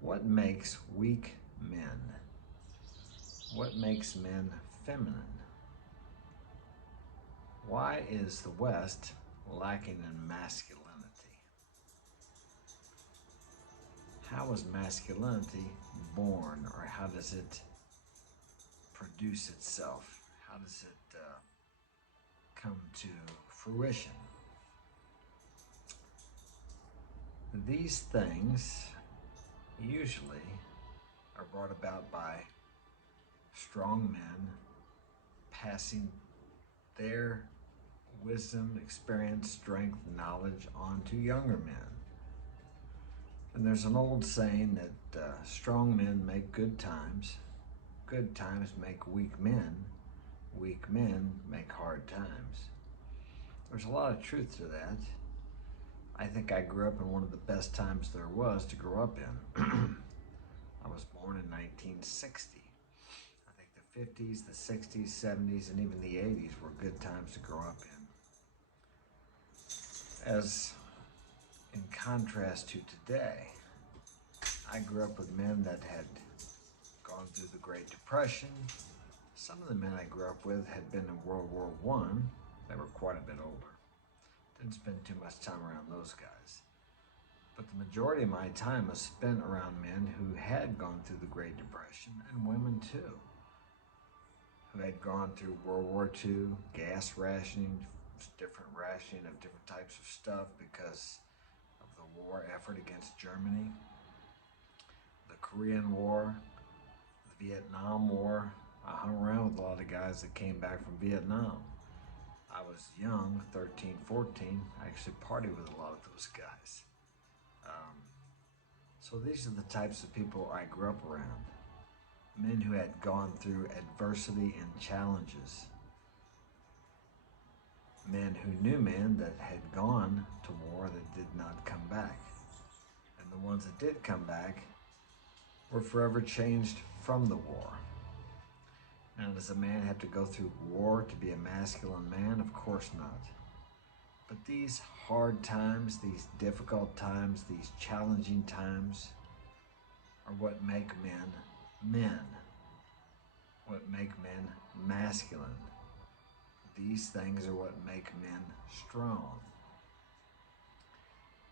What makes weak men? What makes men feminine? Why is the West lacking in masculinity? How is masculinity born, or how does it produce itself? How does it come to fruition? These things usually are brought about by strong men passing their wisdom, experience, strength, knowledge on to younger men. And there's an old saying that strong men make good times make weak men make hard times. There's a lot of truth to that. I think I grew up in one of the best times there was to grow up in. I was born in 1960. I think the 50s, the 60s, 70s, and even the 80s were good times to grow up in. As in contrast to today, I grew up with men that had gone through the Great Depression. Some of the men I grew up with had been in World War I. They were quite a bit older. Didn't spend too much time around those guys. But the majority of my time was spent around men who had gone through the Great Depression, and women too, who had gone through World War II, gas rationing, different rationing of different types of stuff because of the war effort against Germany, the Korean War, the Vietnam War. I hung around with a lot of guys that came back from Vietnam. I was young, 13, 14. I actually partied with a lot of those guys. So these are the types of people I grew up around. Men who had gone through adversity and challenges. Men who knew men that had gone to war that did not come back. And the ones that did come back were forever changed from the war. Now, does a man have to go through war to be a masculine man? Of course not. But these hard times, these difficult times, these challenging times are what make men men, what make men masculine. These things are what make men strong.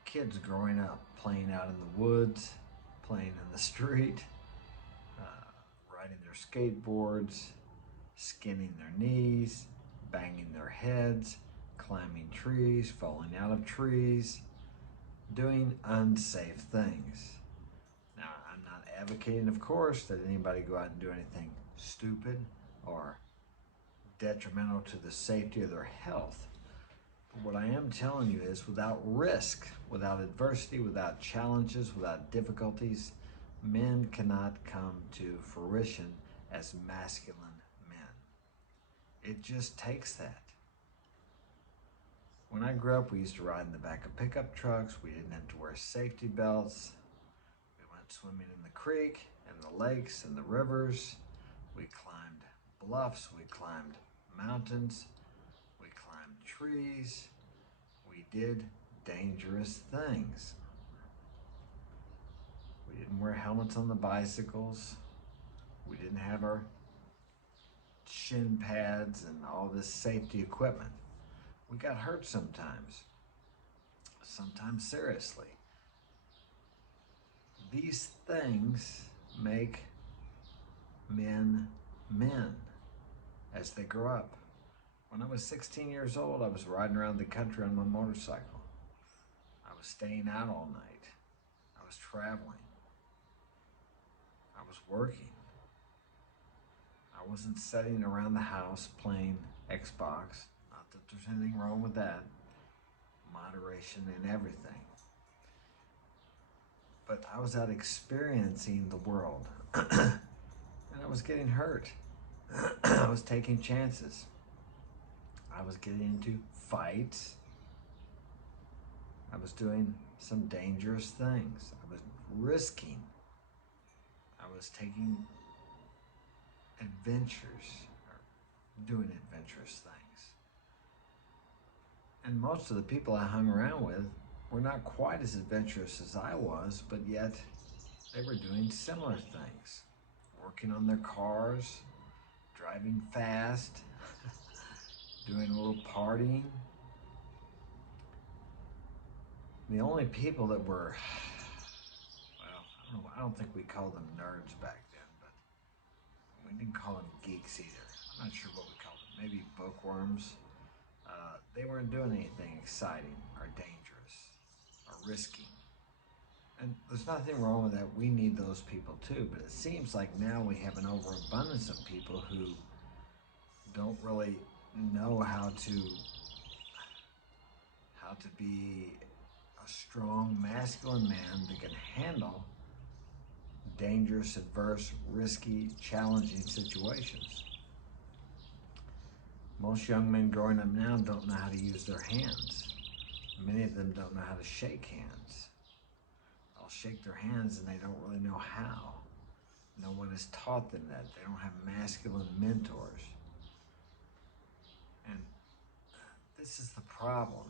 Kids growing up, playing out in the woods, playing in the street, riding their skateboards, skinning their knees, banging their heads, climbing trees, falling out of trees, doing unsafe things. Now, I'm not advocating, of course, that anybody go out and do anything stupid or detrimental to the safety of their health. But what I am telling you is without risk, without adversity, without challenges, without difficulties, men cannot come to fruition as masculine men. It just takes that. When I grew up, we used to ride in the back of pickup trucks. We didn't have to wear safety belts. We went swimming in the creek and the lakes and the rivers. We climbed bluffs. We climbed mountains. We climbed trees. We did dangerous things. We didn't wear helmets on the bicycles. We didn't have our shin pads and all this safety equipment. We got hurt sometimes seriously. These things make men men as they grow up. When I was 16 years old, I was riding around the country on my motorcycle. I was staying out all night. I was traveling. I was working. I wasn't sitting around the house playing Xbox. Not that there's anything wrong with that. Moderation in everything. But I was out experiencing the world. And I was getting hurt. I was taking chances. I was getting into fights. I was doing some dangerous things. I was risking. I was taking adventures, or doing adventurous things. And most of the people I hung around with were not quite as adventurous as I was, but yet they were doing similar things, working on their cars, driving fast, doing a little partying. The only people that were, well, I don't think we called them nerds back then, but we didn't call them geeks either. I'm not sure what we called them. Maybe bookworms. They weren't doing anything exciting or dangerous or risky. And there's nothing wrong with that. We need those people too. But it seems like now we have an overabundance of people who don't really know how to be a strong masculine man that can handle dangerous, adverse, risky, challenging situations. Most young men growing up now don't know how to use their hands. Many of them don't know how to shake hands. They'll shake their hands and they don't really know how. No one has taught them that. They don't have masculine mentors. And this is the problem,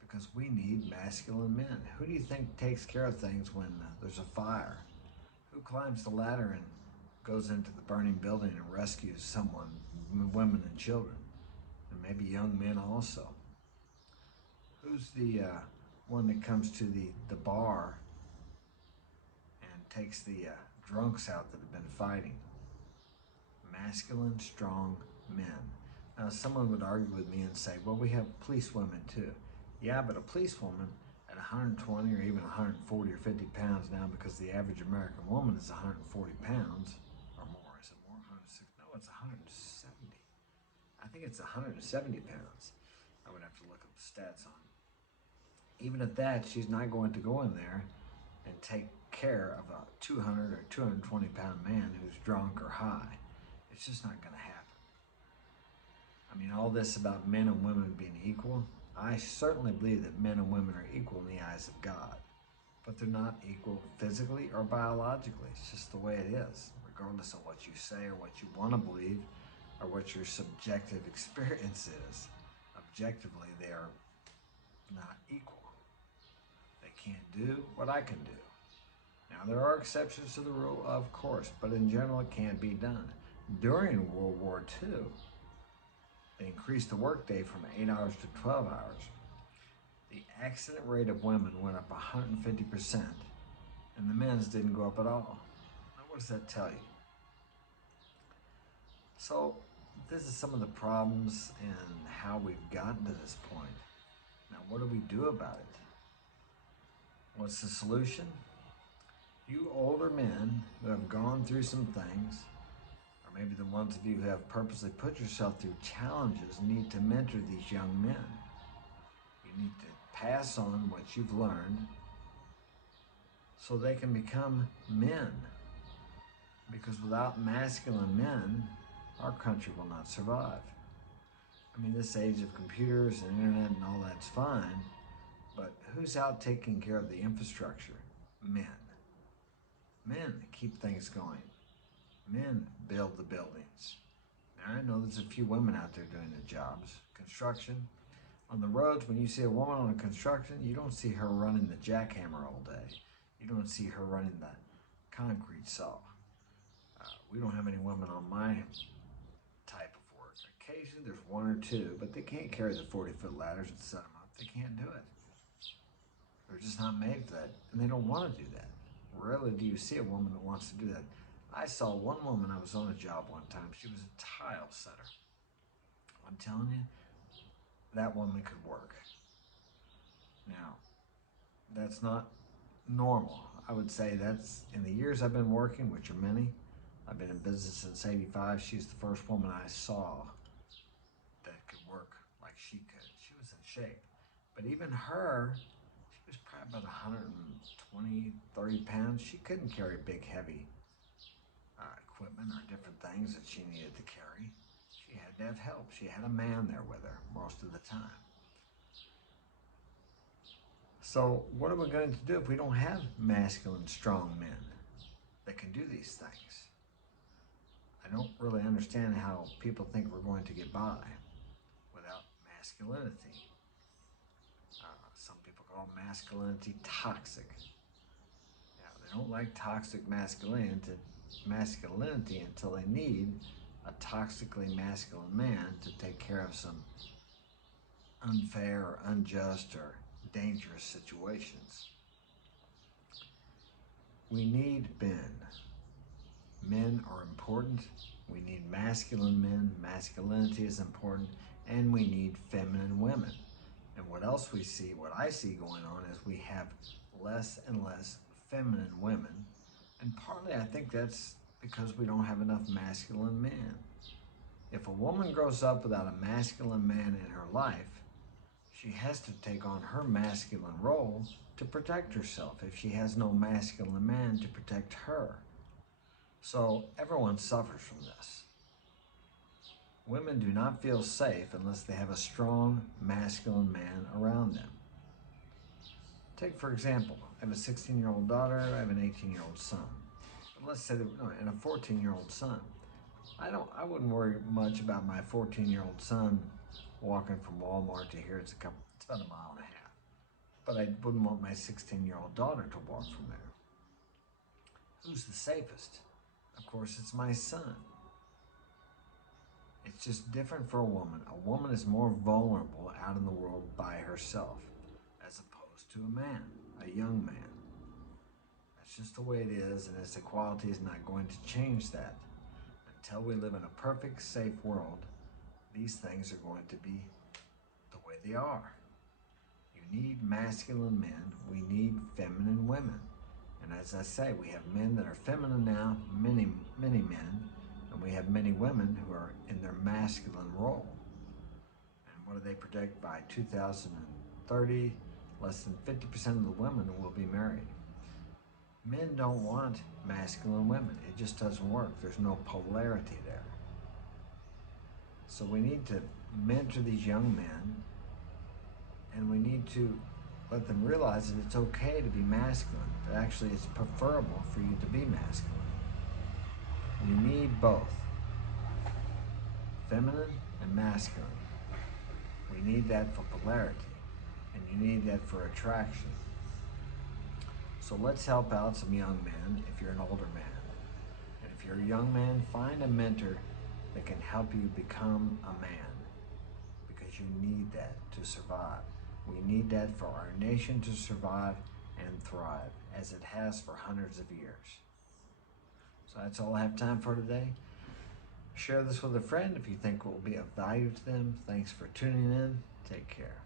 because we need masculine men. Who do you think takes care of things when there's a fire? Who climbs the ladder and goes into the burning building and rescues someone, women and children, and maybe young men also? Who's the one that comes to the bar and takes the drunks out that have been fighting? Masculine, strong men. Now, someone would argue with me and say, well, we have police women too. Yeah, but a police woman at 120 or even 140 or 50 pounds now, because the average American woman is 140 pounds or more. Is it more? 160? No, it's 170. I think it's 170 pounds. I would have to look up the stats on. Even at that, she's not going to go in there and take care of a 200 or 220 pound man who's drunk or high. It's just not going to happen. I mean, all this about men and women being equal, I certainly believe that men and women are equal in the eyes of God, but they're not equal physically or biologically. It's just the way it is, regardless of what you say or what you want to believe or what your subjective experience is. Objectively, they are not equal. They can't do what I can do. Now, there are exceptions to the rule, of course, but in general, it can't be done. During World War II, they increased the workday from 8 hours to 12 hours. The accident rate of women went up 150%, and the men's didn't go up at all. Now, what does that tell you? So, this is some of the problems and how we've gotten to this point. Now, what do we do about it? What's the solution? You older men who have gone through some things, or maybe the ones of you who have purposely put yourself through challenges, need to mentor these young men. You need to pass on what you've learned so they can become men. Because without masculine men, our country will not survive. I mean, this age of computers and internet and all that's fine, but who's out taking care of the infrastructure? Men. Men keep things going. Men build the buildings. Now, I know there's a few women out there doing the jobs. Construction. On the roads, when you see a woman on a construction, you don't see her running the jackhammer all day. You don't see her running the concrete saw. We don't have any women on my type of work. Occasionally there's one or two, but they can't carry the 40-foot ladders and set them up. They can't do it. They're just not made for that, and they don't want to do that. Rarely do you see a woman that wants to do that. I saw one woman, I was on a job one time, she was a tile setter. I'm telling you, that woman could work. Now, that's not normal. I would say that's, in the years I've been working, which are many, I've been in business since '85, she's the first woman I saw that could work like she could. She was in shape. But even her, she was probably about 120, 30 pounds. She couldn't carry big, heavy equipment or different things that she needed to carry. She had to have help. She had a man there with her most of the time. So what are we going to do if we don't have masculine, strong men that can do these things? I don't really understand how people think we're going to get by without masculinity. Some people call masculinity toxic. Now, they don't don't like toxic masculinity until they need a toxically masculine man to take care of some unfair or unjust or dangerous situations. We need men. Men are important. We need masculine men. Masculinity is important. And we need feminine women. And what else we see, what I see going on is we have less and less feminine women. And partly I think that's because we don't have enough masculine men. If a woman grows up without a masculine man in her life, she has to take on her masculine role to protect herself if she has no masculine man to protect her. So everyone suffers from this. Women do not feel safe unless they have a strong masculine man around them. Take, for example, I have a 16-year-old daughter, I have an 18-year-old son. But let's say and a 14-year-old son. I wouldn't worry much about my 14-year-old son walking from Walmart to here. It's about a mile and a half. But I wouldn't want my 16-year-old daughter to walk from there. Who's the safest? Of course, it's my son. It's just different for a woman. A woman is more vulnerable out in the world by herself, as opposed to a man, a young man. That's just the way it is, and its equality is not going to change that. Until we live in a perfect, safe world, these things are going to be the way they are. You need masculine men. We need feminine women. And as I say, we have men that are feminine now, many, many men, and we have many women who are in their masculine role. And what do they predict? By 2030, less than 50% of the women will be married. Men don't want masculine women. It just doesn't work. There's no polarity there. So we need to mentor these young men, and we need to let them realize that it's okay to be masculine, that actually it's preferable for you to be masculine. You need both, feminine and masculine. We need that for polarity, and you need that for attraction. So let's help out some young men if you're an older man. And if you're a young man, find a mentor that can help you become a man, because you need that to survive. We need that for our nation to survive and thrive, as it has for hundreds of years. So that's all I have time for today. Share this with a friend if you think it will be of value to them. Thanks for tuning in. Take care.